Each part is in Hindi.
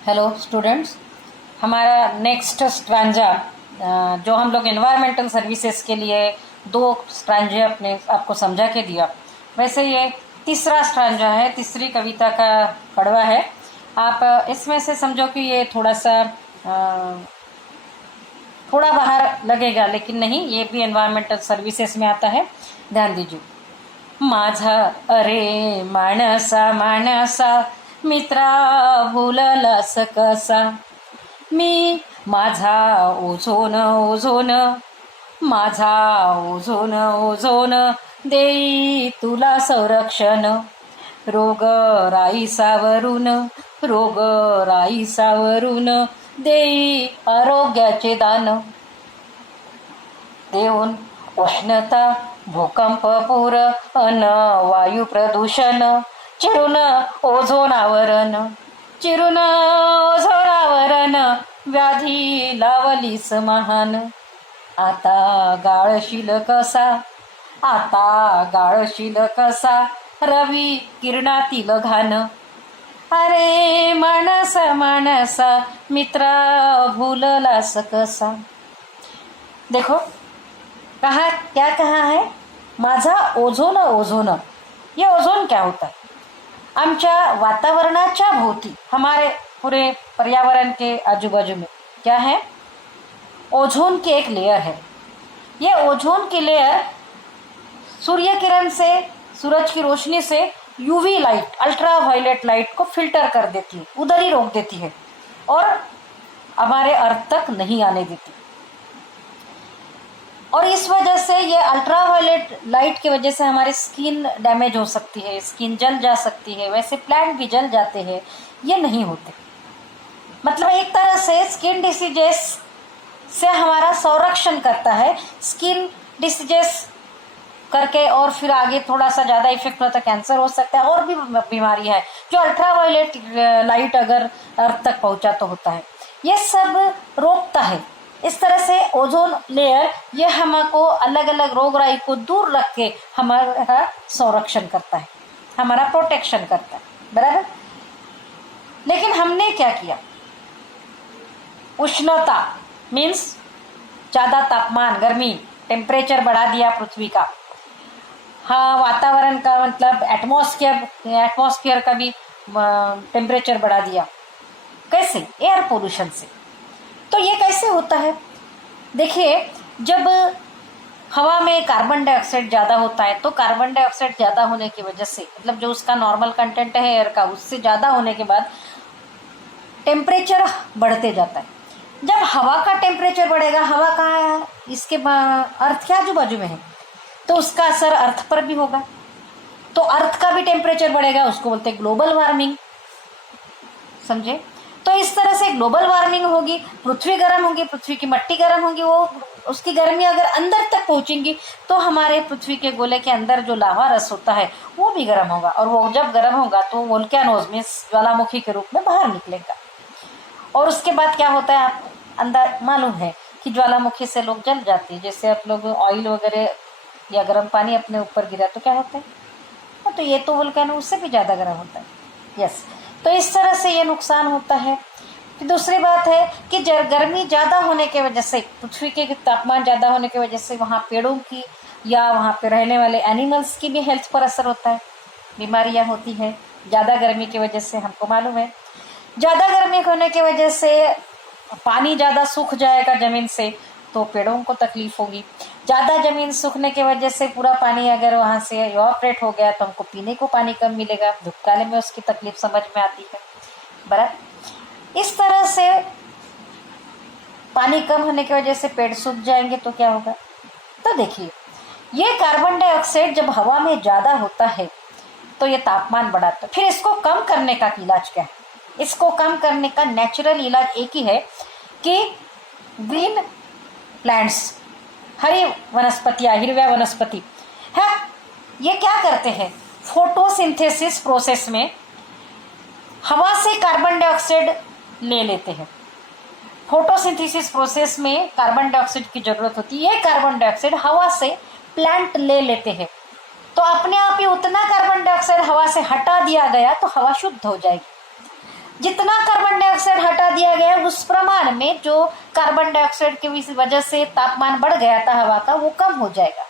हेलो स्टूडेंट्स, हमारा नेक्स्ट स्ट्रैंजा जो हम लोग एनवायरमेंटल सर्विसेज के लिए दो स्ट्रैंजे अपने आपको समझा के दिया, वैसे ये तीसरा स्ट्रैंजा है, तीसरी कविता का कड़वा है। आप इसमें से समझो कि ये थोड़ा सा थोड़ा बाहर लगेगा, लेकिन नहीं, ये भी एनवायरमेंटल सर्विसेज में आता है। ध्यान दीजिए। माझा अरे मानसा मानसा मित्रा भुललास कसा, मी माझा ओझोन ओझोन, माझा ओझोन ओझोन देई तुला संरक्षण, रोग राईसावरून, रोग राईसावरून देई आरोग्याचे दान, देऊन उष्णता भूकंप पूर अन वायू प्रदूषण, चिरून ओझोन आवरण, चिरून ओझोन आवरण व्याधी लावलीस महान, आता गाळशील कसा, आता गाळशील कसा रवी किरणातील घान, अरे मानस मानसा मित्रा भूललास कसा। देखो कहा क्या कहा है, माझा ओझोन ओझोन। ये ओझोन क्या होता है? आमच्या वातावरणाच्या भोवती, हमारे पूरे पर्यावरण के आजू बाजू में क्या है, ओझोन की एक लेयर है। ये ओझोन की लेयर सूर्य किरण से, सूरज की रोशनी से UV light, ultraviolet light को फिल्टर कर देती है, उधर ही रोक देती है और हमारे अर्थ तक नहीं आने देती। और इस वजह से ये अल्ट्रा वायलेट लाइट की वजह से हमारी स्किन डैमेज हो सकती है, स्किन जल जा सकती है। वैसे प्लांट भी जल जाते हैं, ये नहीं होते। मतलब एक तरह से स्किन डिसीजेस से हमारा संरक्षण करता है। स्किन डिसीजेस करके और फिर आगे थोड़ा सा ज़्यादा इफेक्ट होता है, कैंसर हो सकता है, और भी बीमारी है जो अल्ट्रा वायलेट लाइट अगर अर्थ तक पहुंचा तो होता है। ये सब रोकता है। इस तरह से ओजोन लेयर ये हमको अलग अलग रोगराई को दूर रख के हमारा संरक्षण करता है, हमारा प्रोटेक्शन करता है, बराबर। लेकिन हमने क्या किया, उष्णता मीन्स ज़्यादा तापमान, गर्मी, टेम्परेचर बढ़ा दिया पृथ्वी का। हाँ, वातावरण का मतलब एटमॉस्फेयर का भी टेम्परेचर बढ़ा दिया। कैसे? एयर पोल्यूशन से। तो ये कैसे होता है? देखिए, जब हवा में कार्बन डाइऑक्साइड ज़्यादा होता है तो कार्बन डाइऑक्साइड ज़्यादा होने की वजह से, मतलब जो उसका नॉर्मल कंटेंट है एयर का, उससे ज़्यादा होने के बाद टेम्परेचर बढ़ते जाता है। जब हवा का टेम्परेचर बढ़ेगा, हवा कहाँ है, इसके अर्थ के आजू बाजू में है, तो उसका असर अर्थ पर भी होगा। तो अर्थ का भी टेम्परेचर बढ़ेगा, उसको बोलते हैं ग्लोबल वार्मिंग। समझे? तो इस तरह से ग्लोबल वार्मिंग होगी, पृथ्वी गर्म होगी, पृथ्वी की मिट्टी गर्म होगी, वो उसकी गर्मी अगर अंदर तक पहुंचेंगी तो हमारे पृथ्वी के गोले के अंदर जो लावा रस होता है वो भी गर्म होगा, और वो जब गर्म होगा तो वोल्केनोज में ज्वालामुखी के रूप में बाहर निकलेगा। और उसके बाद क्या होता है, आप अंदर मालूम है कि ज्वालामुखी से लोग जल जाते हैं। जैसे आप लोग ऑयल वगैरह या गर्म पानी अपने ऊपर गिरा तो क्या होता है, तो ये तो वोल्केनो उससे भी ज़्यादा गर्म होता है। यस, तो इस तरह से ये नुकसान होता है। फिर दूसरी बात है कि गर्मी ज़्यादा होने की वजह से, पृथ्वी के तापमान ज़्यादा होने की वजह से वहाँ पेड़ों की या वहाँ पे रहने वाले एनिमल्स की भी हेल्थ पर असर होता है, बीमारियाँ होती हैं ज़्यादा गर्मी की वजह से। हमको मालूम है ज़्यादा गर्मी होने की वजह से पानी ज़्यादा सूख जाएगा ज़मीन से, तो पेड़ों को तकलीफ होगी। ज़्यादा ज़मीन सूखने की वजह से पूरा पानी अगर वहाँ से इवापोरेट हो गया तो हमको पीने को पानी कम मिलेगा, धूपकाले में उसकी तकलीफ समझ में आती है, बराबर। इस तरह से पानी कम होने की वजह से पेड़ सूख जाएंगे तो क्या होगा। तो देखिए, ये कार्बन डाइऑक्साइड जब हवा में ज़्यादा होता है तो ये तापमान बढ़ाता है। फिर इसको कम करने का इलाज क्या है? इसको कम करने का नेचुरल इलाज एक ही है कि ग्रीन प्लांट्स, हरी वनस्पतियाँ, हिरव्या वनस्पति है, ये क्या करते हैं, फोटोसिंथेसिस प्रोसेस में हवा से कार्बन डाइऑक्साइड ले लेते हैं। फोटोसिंथेसिस प्रोसेस में कार्बन डाइऑक्साइड की जरूरत होती है, ये कार्बन डाइऑक्साइड हवा से प्लांट ले लेते हैं। तो अपने आप ही उतना कार्बन डाइऑक्साइड हवा से हटा दिया गया तो हवा शुद्ध हो जाएगी। जितना कार्बन डाइऑक्साइड हटा दिया गया उस प्रमाण में जो कार्बन डाइऑक्साइड की वजह से तापमान बढ़ गया था हवा का वो कम हो जाएगा,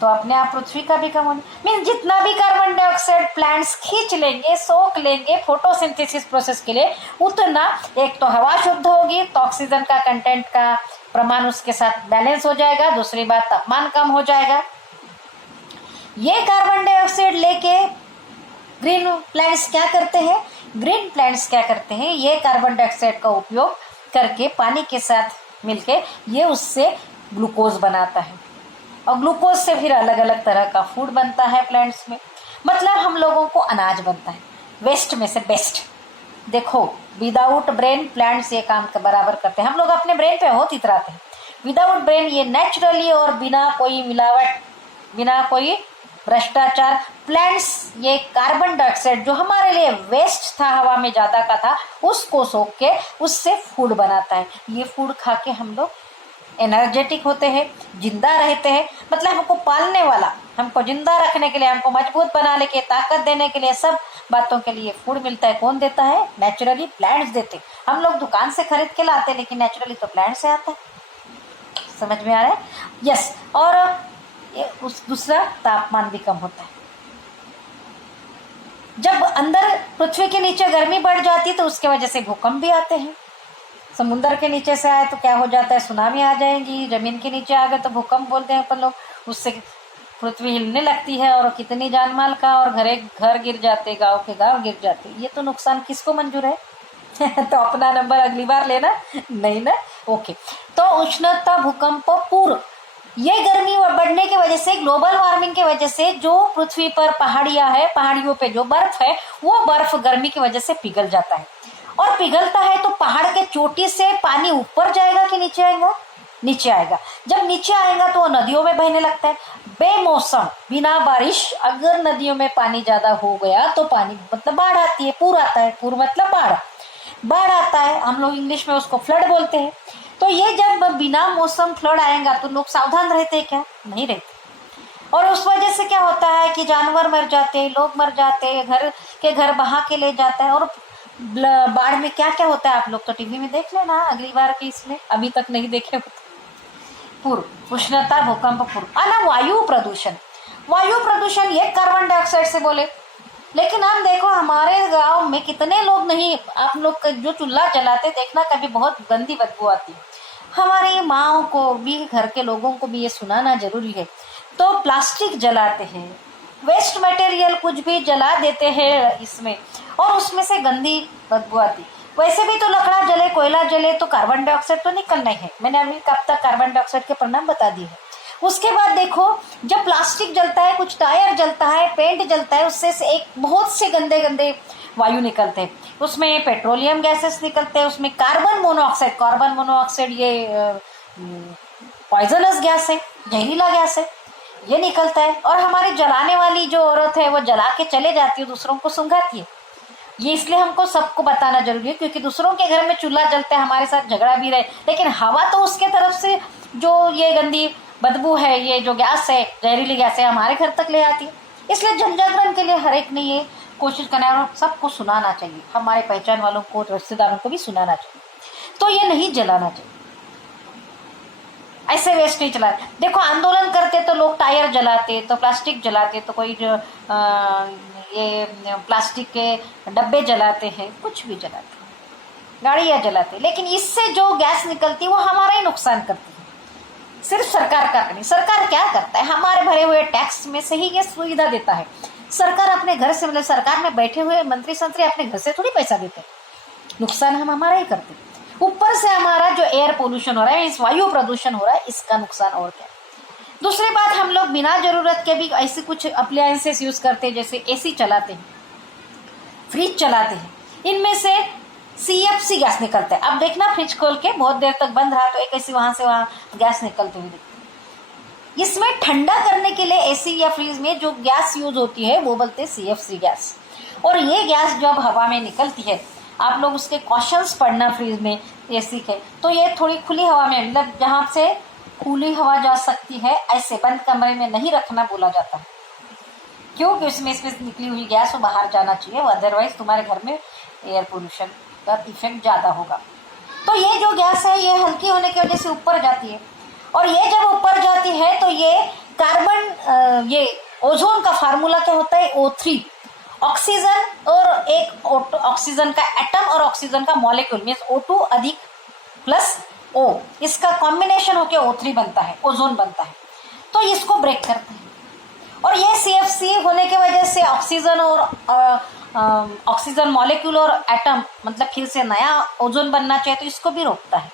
तो अपने आप पृथ्वी का भी कम होने मीन जितना भी कार्बन डाइऑक्साइड प्लांट्स खींच लेंगे, सोख लेंगे फोटोसिंथेसिस प्रोसेस के लिए, उतना एक तो हवा शुद्ध होगी, तो ऑक्सीजन का कंटेंट का प्रमाण उसके साथ बैलेंस हो जाएगा, दूसरी बात तापमान कम हो जाएगा। ये कार्बन डाइऑक्साइड लेके ग्रीन प्लांट्स क्या करते हैं, ग्रीन प्लांट्स क्या करते हैं, ये कार्बन डाइऑक्साइड का उपयोग करके पानी के साथ मिलके ये उससे ग्लूकोज बनाता है, और ग्लूकोज से फिर अलग अलग तरह का फूड बनता है प्लांट्स में। मतलब हम लोगों को अनाज बनता है, वेस्ट में से बेस्ट। देखो विदाउट ब्रेन प्लांट्स ये काम बराबर करते हैं, हम लोग अपने ब्रेन पे बहुत इतराते हैं, विदाउट ब्रेन ये नेचुरली और बिना कोई मिलावट, बिना कोई भ्रष्टाचार प्लांट्स ये कार्बन डाइऑक्साइड जो हमारे लिए वेस्ट था, हवा में ज्यादा का था, उसको सोख के उससे फूड बनाता है। ये फूड खा के हम लोग एनर्जेटिक होते हैं, जिंदा रहते हैं। मतलब हमको पालने वाला, हमको जिंदा रखने के लिए, हमको मजबूत बनाने के, ताकत देने के लिए, सब बातों के लिए फूड मिलता है। कौन देता है? नेचुरली प्लांट्स देते हैं। हम लोग दुकान से खरीद के लाते हैं, लेकिन नेचुरली तो प्लांट से आता है। समझ में आ रहा है? यस। और उस दूसरा तापमान भी कम होता है। जब अंदर पृथ्वी के नीचे गर्मी बढ़ जाती है तो उसके वजह से भूकंप भी आते हैं। समुद्र के नीचे से आए तो क्या हो जाता है, सुनामी आ जाएंगी। जमीन के नीचे आ गए तो भूकंप बोलते हैं अपन लोग, उससे पृथ्वी हिलने लगती है और कितनी जान माल का, और घर गिर जाते, गांव के गांव गिर जाते। ये तो नुकसान किसको मंजूर है? तो अपना नंबर अगली बार लेना, नहीं ना? ओके। तो उष्णता, भूकंप, पूर्व, ये गर्मी बढ़ने की वजह से, ग्लोबल वार्मिंग की वजह से जो पृथ्वी पर पहाड़ियां है, पहाड़ियों पे जो बर्फ है, वो बर्फ गर्मी की वजह से पिघल जाता है। और पिघलता है तो पहाड़ के चोटी से पानी ऊपर जाएगा कि नीचे आएगा? नीचे आएगा। जब नीचे आएगा तो वो नदियों में बहने लगता है। बेमौसम, बिना बारिश अगर नदियों में पानी ज्यादा हो गया तो पानी मतलब बाढ़ आती है, पूर आता है। पूर मतलब बाढ़, बाढ़ आता है, हम लोग इंग्लिश में उसको फ्लड बोलते हैं। तो ये जब बिना मौसम फ्लड आएगा तो लोग सावधान रहते हैं क्या? नहीं रहते। और उस वजह से क्या होता है कि जानवर मर जाते हैं, लोग मर जाते हैं, घर बहा के ले जाता है। और बाढ़ में क्या क्या होता है आप लोग तो टीवी में देख लेना अगली बार की, इसमें अभी तक नहीं देखे होते। पूर्व, उष्णता, भूकंप, पूर्व। आना वायु प्रदूषण। वायु प्रदूषण ये कार्बन डाइऑक्साइड से बोले, लेकिन हम देखो हमारे गांव में कितने लोग नहीं, आप लोग जो चूल्हा जलाते देखना कभी, बहुत गंदी बदबू आती है। हमारी माओ को भी, घर के लोगों को भी ये सुनाना जरूरी है। तो प्लास्टिक जलाते हैं, वेस्ट मटेरियल कुछ भी जला देते हैं इसमें, और उसमें से गंदी बदबू आती। वैसे भी तो लकड़ा जले, कोयला जले तो कार्बन डाइऑक्साइड तो निकलना ही है। मैंने अभी कब तक कार्बन डाइऑक्साइड के परिणाम बता दिए हैं। उसके बाद देखो, जब प्लास्टिक जलता है, कुछ टायर जलता है, पेंट जलता है, उससे से एक बहुत से गंदे गंदे वायु निकलते हैं। उसमें पेट्रोलियम गैसेस निकलते हैं, उसमें कार्बन मोनोऑक्साइड ये पॉइजनस गैस है, जहरीला गैस है, ये निकलता है। और हमारी जलाने वाली जो औरत है वो जला के चले जाती है, दूसरों को सुंघाती है। ये इसलिए हमको सबको बताना जरूरी है, क्योंकि दूसरों के घर में चूल्हा जलता है, हमारे साथ झगड़ा भी रहे, लेकिन हवा तो उसके तरफ से जो ये गंदी बदबू है, ये जो गैस है, जहरीली गैस है, हमारे घर तक ले आती है। इसलिए जन जागरण के लिए हर एक ने ये कोशिश करना है और सबको सुनाना चाहिए, हमारे पहचान वालों को, रिश्तेदारों को भी सुनाना चाहिए। तो ये नहीं जलाना चाहिए, ऐसे वेस्ट नहीं चलाते। देखो आंदोलन करते तो लोग टायर जलाते, तो प्लास्टिक जलाते, तो कोई जो ये प्लास्टिक के डब्बे जलाते हैं, कुछ भी जलाते हैं, गाड़ियां जलाते हैं, लेकिन इससे जो गैस निकलती है वो हमारा ही नुकसान करती है। सिर्फ सरकार का नहीं, सरकार क्या करता है, हमारे भरे हुए टैक्स में से ही ये सुविधा देता है। सरकार अपने घर से, मतलब सरकार में बैठे हुए मंत्री संतरी अपने घर से थोड़ी पैसा देते हैं, नुकसान हम हमारा ही करते हैं। ऊपर से हमारा जो एयर पोल्यूशन हो रहा है, इस वायु प्रदूषण हो रहा है, इसका नुकसान और क्या। दूसरी बात, हम लोग बिना जरूरत के भी ऐसे कुछ अप्लायंसेस यूज करते हैं, जैसे एसी चलाते हैं, फ्रिज चलाते हैं, इनमें से CFC गैस निकलता है। अब देखना फ्रिज खोल के बहुत देर तक बंद रहा तो एक ऐसी वहां से वहां गैस निकलते हुए दिखती है। इसमें ठंडा करने के लिए एसी या फ्रिज में जो गैस यूज होती है वो बोलते हैं CFC गैस। और ये गैस जब हवा में निकलती है, आप लोग उसके क्वेश्चंस पढ़ना फ्रिज में एसी के, तो ये थोड़ी खुली हवा में, मतलब जहां से खुली हवा जा सकती है, ऐसे बंद कमरे में नहीं रखना बोला जाता है। क्योंकि उसमें से निकली हुई गैस वो बाहर जाना चाहिए, अदरवाइज तुम्हारे घर में एयर पोल्यूशन का इफेक्ट ज़्यादा होगा। तो ये जो गैस है ये हल्की होने की वजह से ऊपर जाती है, और ये जब ऊपर जाती है तो ये कार्बन, ये ओजोन का फार्मूला क्या होता है, O3, ऑक्सीजन और एक ऑक्सीजन का एटम और ऑक्सीजन का मॉलिक्यूल मीन्स O2 अधिक प्लस O, इसका कॉम्बिनेशन होकर O3 बनता है, ओजोन बनता है। तो इसको ब्रेक करते हैं, और ये CFC होने की वजह से ऑक्सीजन और ऑक्सीजन मॉलिक्यूल और एटम मतलब फिर से नया ओजोन बनना चाहिए, तो इसको भी रोकता है।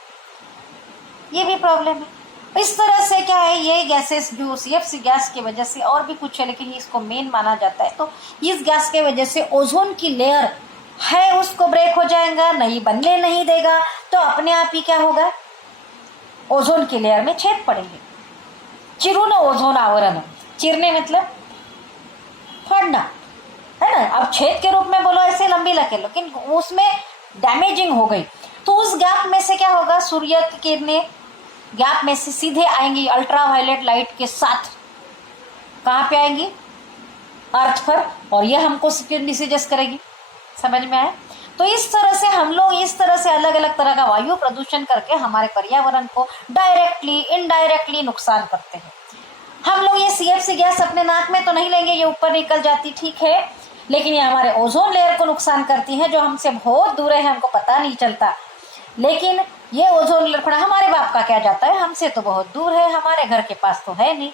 ये भी प्रॉब्लम है। इस तरह से क्या है, ये गैसेस जो CFC गैस की वजह से, और भी कुछ है लेकिन इसको मेन माना जाता है, तो इस गैस के वजह से ओजोन की लेयर है उसको ब्रेक हो जाएगा, नहीं बनने नहीं देगा, तो अपने आप ही क्या होगा, ओजोन की लेयर में छेद पड़ेंगे। चिरून ओजोन आवरण, चिरने मतलब फाड़ना है ना, अब छेद के रूप में बोलो ऐसे लंबी लगे, लेकिन उसमें डैमेजिंग हो गई, तो उस गैप में से क्या होगा, सूर्य की किरणें गैप में से सीधे आएंगी अल्ट्रा वायलेट लाइट के साथ, कहाँ पे आएंगी, अर्थ पर, और ये हमको स्किन डिसीजेस करेगी। समझ में आया? तो इस तरह से हम लोग इस तरह से अलग अलग तरह का वायु प्रदूषण करके हमारे पर्यावरण को डायरेक्टली इनडायरेक्टली नुकसान करते हैं। हम लोग ये CFC गैस अपने नाक में तो नहीं लेंगे, ये ऊपर निकल जाती ठीक है, लेकिन ये हमारे ओजोन लेयर को नुकसान करती है, जो हमसे बहुत दूर है, हमको पता नहीं चलता। लेकिन ये ओजोन लेयर हमारे बाप का क्या जाता है, हमसे तो बहुत दूर है, हमारे घर के पास तो है नहीं,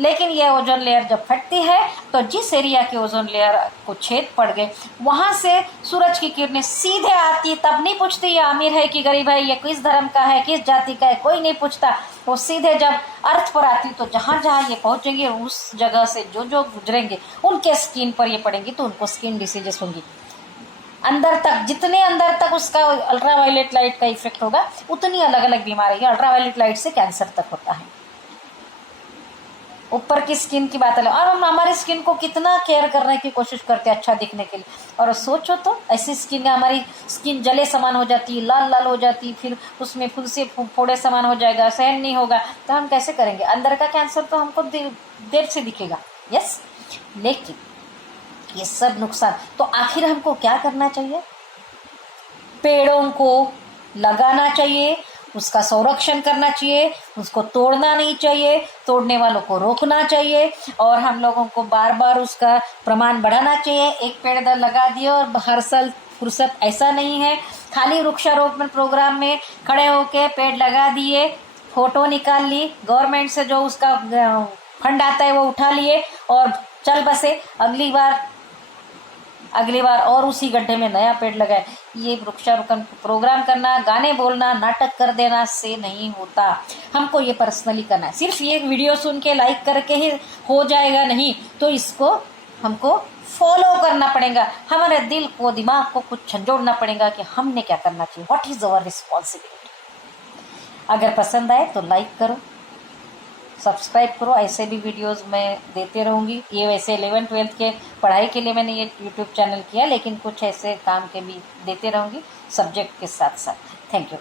लेकिन ये ओजोन लेयर जब फटती है तो जिस एरिया की ओजोन लेयर को छेद पड़ गए वहां से सूरज की किरणें सीधे आती, तब नहीं पूछती ये अमीर है कि गरीब है, ये किस धर्म का है, किस जाति का है, कोई नहीं पूछता। वो सीधे जब अर्थ पर आती तो जहां जहां ये पहुंचेंगे उस जगह से जो जो गुजरेंगे उनके स्किन पर ये पड़ेंगी, तो उनको स्किन डिसीजेस होंगी। अंदर तक, जितने अंदर तक उसका अल्ट्रावायलेट लाइट का इफेक्ट होगा उतनी अलग अलग बीमारी है। अल्ट्रावायलेट लाइट से कैंसर तक होता है। ऊपर की स्किन की बात है, और हम हमारी स्किन को कितना केयर करने की कोशिश करते हैं अच्छा दिखने के लिए, और सोचो तो ऐसी स्किन, हमारी स्किन जले समान हो जाती, लाल लाल हो जाती, फिर उसमें फूल से फोड़े समान हो जाएगा, सहन नहीं होगा, तो हम कैसे करेंगे? अंदर का कैंसर तो हमको देर से दिखेगा। यस, लेकिन ये सब नुकसान, तो आखिर हमको क्या करना चाहिए? पेड़ों को लगाना चाहिए, उसका संरक्षण करना चाहिए, उसको तोड़ना नहीं चाहिए, तोड़ने वालों को रोकना चाहिए, और हम लोगों को बार बार उसका प्रमाण बढ़ाना चाहिए। एक पेड़ लगा दिए और हर साल फुर्सत, ऐसा नहीं है। खाली वृक्षारोपण प्रोग्राम में खड़े होके पेड़ लगा दिए, फोटो निकाल ली, गवर्नमेंट से जो उसका फंड आता है वो उठा लिए और चल बसे, अगली बार और उसी गड्ढे में नया पेड़ लगाए। ये वृक्षारोपण प्रोग्राम करना, गाने बोलना, नाटक कर देना से नहीं होता, हमको ये पर्सनली करना है। सिर्फ ये वीडियो सुन के लाइक करके ही हो जाएगा नहीं, तो इसको हमको फॉलो करना पड़ेगा, हमारे दिल को दिमाग को कुछ झंझोड़ना पड़ेगा कि हमने क्या करना चाहिए, व्हाट इज अवर रिस्पॉन्सिबिलिटी। अगर पसंद आए तो लाइक करो, सब्सक्राइब करो, ऐसे भी वीडियोस मैं देते रहूँगी। ये वैसे 11th-12th के पढ़ाई के लिए मैंने ये यूट्यूब चैनल किया, लेकिन कुछ ऐसे काम के भी देते रहूँगी सब्जेक्ट के साथ साथ। Thank you.